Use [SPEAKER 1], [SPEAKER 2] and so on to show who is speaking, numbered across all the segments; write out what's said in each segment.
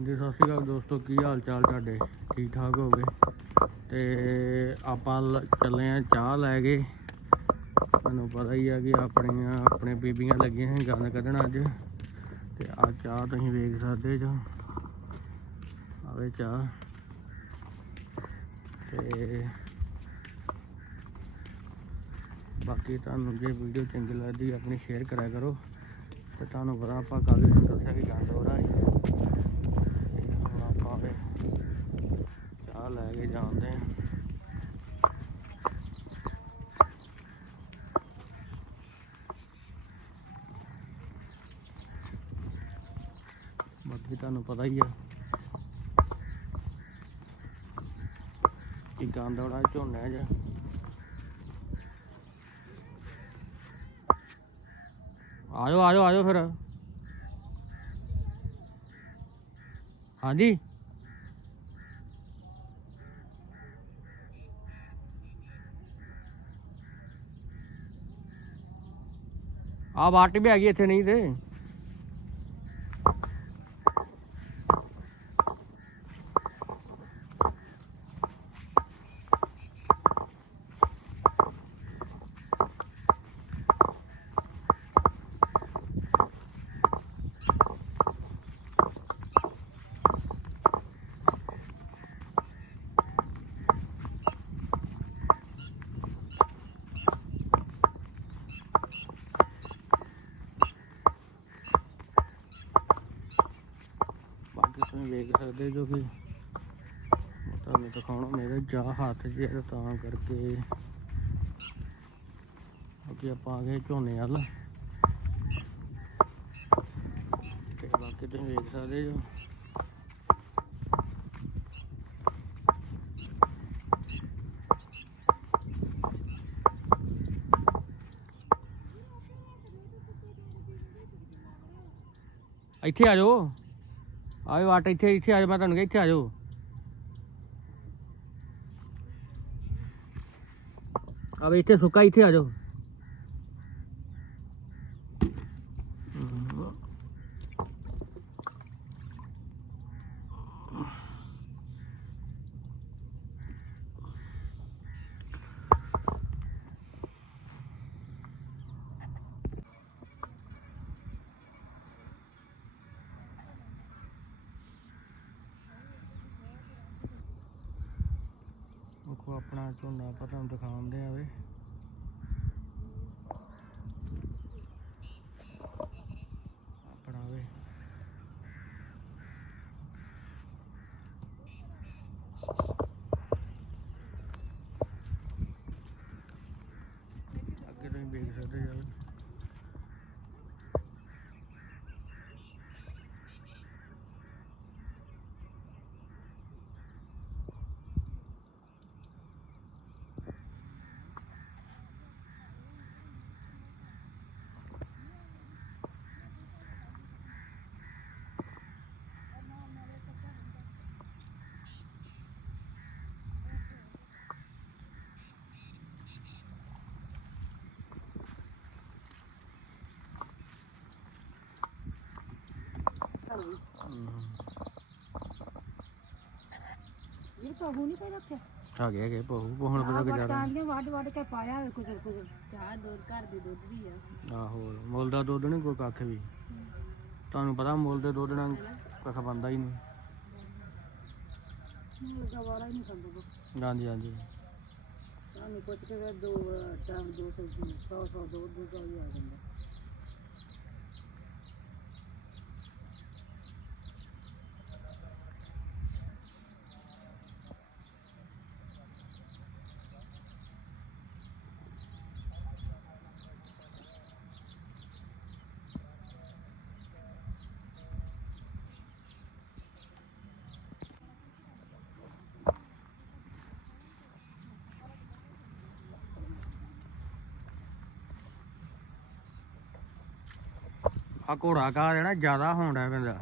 [SPEAKER 1] ਹਾਂਜੀ, ਸਤਿ ਸ਼੍ਰੀ ਅਕਾਲ ਦੋਸਤੋ, ਕੀ ਹਾਲ ਚਾਲ ਤੁਹਾਡੇ? ਠੀਕ ਠਾਕ ਹੋਗੇ? ਤੇ ਆਪਾਂ ਲ- ਚੱਲੇ ਆ ਚਾਹ ਲੈ ਕੇ। ਤੁਹਾਨੂੰ ਪਤਾ ਹੀ ਆ ਕਿ ਆਪਣੀਆਂ, ਆਪਣੇ ਬੀਬੀਆਂ ਲੱਗੀਆਂ ਸੀ ਗੰਦ ਕੱਢਣ ਅੱਜ। ਤੇ ਆ ਚਾਹ ਤੁਸੀਂ ਵੇਖ ਸਕਦੇ ਜੋ। ਆਵੇ ਚਾਹ। ਤੇ ਬਾਕੀ ਤੁਹਾਨੂੰ ਜੇ ਵੀਡੀਓ ਚੰਗੀ ਲੱਗਦੀ, ਆਪਣੀ ਸ਼ੇਅਰ ਕਰਿਆ ਕਰੋ। ਤੇ ਤੁਹਾਨੂੰ ਪਤਾ ਆਪਾਂ ਕੱਲ੍ਹ ਤੁਹਾਨੂੰ ਦੱਸਿਆ ਕਿ ਗੰਦ ਹੋ ਰਿਹਾ ਹੈ ਤੇ ਹੁਣ ਆਪਾਂ ਵੀ ਚਾਹ ਲੈ ਕੇ ਹਾਂ ਬਾਕੀ ਤੁਹਾਨੂੰ ਪਤਾ ਹੀ ਆ। ਕਿ ਗੰਦ ਝੋਨਾ ਜਾ ਆਜੋ ਆਜੋ ਆਜੋ ਫਿਰ। ਹਾਂਜੀ? ਆ ਬਾਟੀ ਵੀ ਹੈਗੀ ਇੱਥੇ ਨਹੀਂ ਤੇ ਬਾਕੀ ਤੁਸੀਂ ਵੇਖ ਸਕਦੇ ਜੋ ਕਿ ਤੁਹਾਨੂੰ ਦਿਖਾਉਣਾ ਮੇਰੇ ਜਾ ਹੱਥ 'ਚ ਤਾਂ ਕਰਕੇ। ਅੱਗੇ ਆਪਾਂ ਆ ਗਏ ਝੋਨੇ ਵੱਲ। ਤੇ ਬਾਕੀ ਤੁਸੀਂ ਵੇਖ ਸਕਦੇ ਜੋ। ਇੱਥੇ ਆ ਜਾਓ। ਆਏ ਵਾਟ ਇੱਥੇ ਇੱਥੇ ਆ ਜਾਓ, ਮੈਂ ਤੁਹਾਨੂੰ ਕਿਹਾ ਇੱਥੇ ਆ ਜਾਓ। ਆ ਇੱਥੇ ਸੁੱਕਾ, ਇੱਥੇ ਆ ਜਾਓ। ਦੇਖੋ ਆਪਣਾ ਝੋਨਾ ਆਪਾਂ ਤੁਹਾਨੂੰ ਦਿਖਾਉਂਦੇ ਆ ਵੇ ਆਪਣਾ ਵੇ ਅੱਗੇ ਤੁਸੀਂ ਵੇਖ ਸਕਦੇ ਹੋ ਹਮ,
[SPEAKER 2] ਇਹ ਤਾਂ ਹੁਣੀ ਕੋਈ ਰੱਖਿਆ
[SPEAKER 1] ਹੈਗੇ ਹੈਗੇ ਬਹੁ ਬਹੁਣ ਪਤਾ ਕਿ ਜ਼ਿਆਦਾ
[SPEAKER 2] ਟਾਂਗੀਆਂ ਵੱਡ ਵੱਡ ਕੇ ਪਾਇਆ ਕੁਝ ਕੁਝ। ਚਾਹ ਦੁੱਧ ਘਰ ਦੀ ਦੁੱਧ ਵੀ ਆ।
[SPEAKER 1] ਆਹੋ ਮੁੱਲ ਦਾ ਦੁੱਧ ਨਹੀਂ ਕੋਈ ਕੱਖ ਵੀ। ਤੁਹਾਨੂੰ ਪਤਾ ਮੁੱਲ ਦੇ ਦੁੱਧ ਨਾਲ ਕੱਖ ਬੰਦਾ ਹੀ ਨਹੀਂ।
[SPEAKER 2] ਹੀ ਨਹੀਂ
[SPEAKER 1] ਹਾਂਜੀ ਹਾਂਜੀ।
[SPEAKER 2] ਸਾਨੂੰ ਪੁੱਛ ਕੇ ਦੋ ਟਾਈਮ ਦੋ ਸੌ ਸੌ ਸੌ ਦੋ ਦੋ ਹੀ ਆ ਜਾਂਦਾ।
[SPEAKER 1] ਆ ਘੋੜਾ ਕਾ ਜਿਹੜਾ ਜ਼ਿਆਦਾ ਹੋਣਾ ਪੈਂਦਾ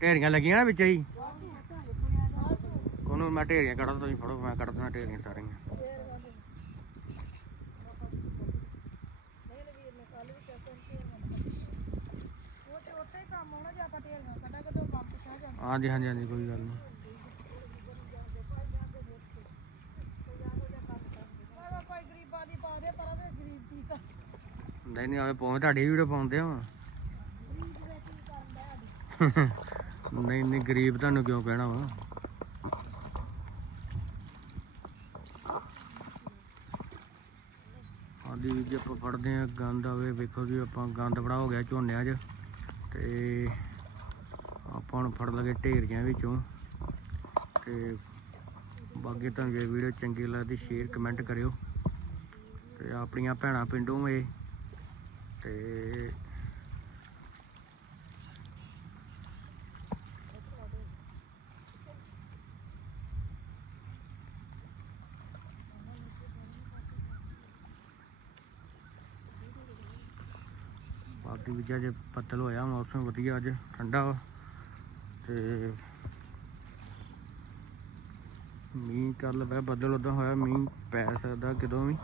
[SPEAKER 1] ਢੇਰੀਆਂ ਲੱਗੀਆਂ ਨਾ ਵਿੱਚ ਹੀ? ਉਹਨੂੰ ਮੈਂ ਢੇਰੀਆਂ ਕੱਢਦਾ ਤੁਸੀਂ ਫੜੋ, ਮੈਂ ਕੱਢ ਦਿੰਦਾ ਢੇਰੀਆਂ ਸਾਰੀਆਂ। ਹਾਂਜੀ ਹਾਂਜੀ ਹਾਂਜੀ, ਕੋਈ ਗੱਲ ਨਹੀਂ। ਨਹੀਂ ਨਹੀਂ, ਆਵੇ ਪਾਉਂ ਤੁਹਾਡੀ ਵੀਡੀਓ ਪਾਉਂਦੇ ਆ ਨਹੀਂ ਨਹੀਂ, ਗਰੀਬ ਤੁਹਾਨੂੰ ਕਿਉਂ ਕਹਿਣਾ ਵਾ? ਆਦੀ ਜੇ ਆਪਾਂ ਫੜਦੇ ਆ ਗੰਦ, ਆਵੇ ਵੇਖੋ ਜੀ, ਆਪਾਂ ਗੰਦ ਬੜਾ ਹੋ ਗਿਆ ਝੋਨਿਆਂ 'ਚ ਤੇ ਆਪਾਂ ਹੁਣ ਫੜ ਲਗੇ ਢੇਰੀਆਂ ਵਿੱਚੋਂ। ਤੇ ਬਾਕੀ ਤੁਹਾਨੂੰ ਜੇ ਵੀਡੀਓ ਚੰਗੀ ਲੱਗਦੀ, ਸ਼ੇਅਰ, ਕਮੈਂਟ ਕਰਿਓ। ਤੇ ਆਪਣੀਆਂ ਭੈਣਾਂ ਪਿੰਡੋਂ ਏ। ਤੇ ਬਾਕੀ ਵੀ ਜੇ ਬੱਦਲ ਹੋਇਆ, ਮੌਸਮ ਵਧੀਆ ਅੱਜ, ਠੰਡਾ ਵਾ। ਤੇ ਮੀਂਹ ਕੱਲ ਵੈ ਬੱਦਲ ਉਦਾਂ ਹੋਇਆ, ਮੀਂਹ ਪੈ ਸਕਦਾ ਕਿਦੋਂ ਵੀ।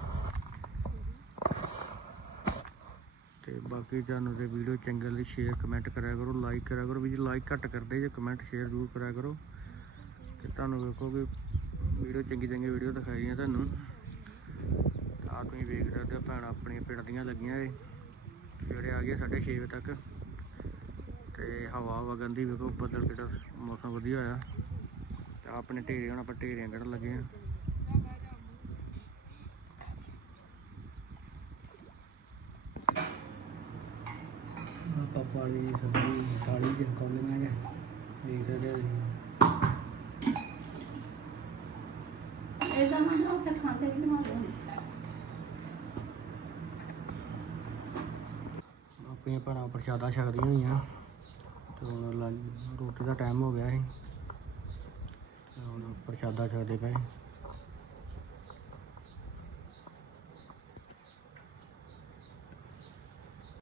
[SPEAKER 1] ਤੇ ਬਾਕੀ ਤੁਹਾਨੂੰ ਤੇ ਵੀਡੀਓ ਚੰਗੀ ਲਈ ਸ਼ੇਅਰ ਕਮੈਂਟ ਕਰਿਆ ਕਰੋ ਲਾਈਕ ਕਰਿਆ ਕਰੋ। ਵੀ ਜੇ ਲਾਈਕ ਘੱਟ ਕਰਦੇ, ਜੇ ਕਮੈਂਟ ਸ਼ੇਅਰ ਜ਼ਰੂਰ ਕਰਿਆ ਕਰੋ। ਤੇ ਤੁਹਾਨੂੰ ਵੇਖੋ ਕਿ ਵੀਡੀਓ ਚੰਗੀ ਚੰਗੀ ਵੀਡੀਓ ਦਿਖਾਈਆਂ ਤੁਹਾਨੂੰ। ਆ ਤੁਸੀਂ ਵੇਖ ਸਕਦੇ ਹੋ ਭੈਣਾਂ ਆਪਣੀਆਂ ਪਿੰਡ ਦੀਆਂ ਲੱਗੀਆਂ ਏ। ਸਵੇਰੇ ਆ ਗਏ 6:30 ਵਜੇ ਤੱਕ। ਤੇ ਹਵਾ ਵਗਣ ਦੀ ਵੇਖੋ ਬੱਦਲ ਕਿਹੜਾ ਮੌਸਮ ਵਧੀਆ ਹੋਇਆ। ਤੇ ਆਪਣੇ ਢੇਰੇ ਹੁਣ ਆਪਾਂ ਢੇਰਿਆਂ ਕੱਢਣ ਲੱਗੇ ਆ। ਦੀ ਸਬਜ਼ੀ ਥਾਲੀ ਚ ਕੋਲੀਆਂ ਜਾਂ ਦੇਖ ਸਕਦੇ ਹੋ।
[SPEAKER 2] ਇਹਦਾ ਨਾ ਉੱਥੇ ਖਾਂਦੇ ਨਹੀਂ ਬਣਾ ਦੇ
[SPEAKER 1] ਆਪਣੀਆਂ ਭੈਣਾਂ ਪ੍ਰਸ਼ਾਦਾ ਛਕਦੀਆਂ ਹੋਈਆਂ ਤੇ ਹੁਣ ਰੋਟੀ ਦਾ ਟਾਈਮ ਹੋ ਗਿਆ ਸੀ। ਤੇ ਹੁਣ ਪ੍ਰਸ਼ਾਦਾ ਛਕਦੇ ਪਏ।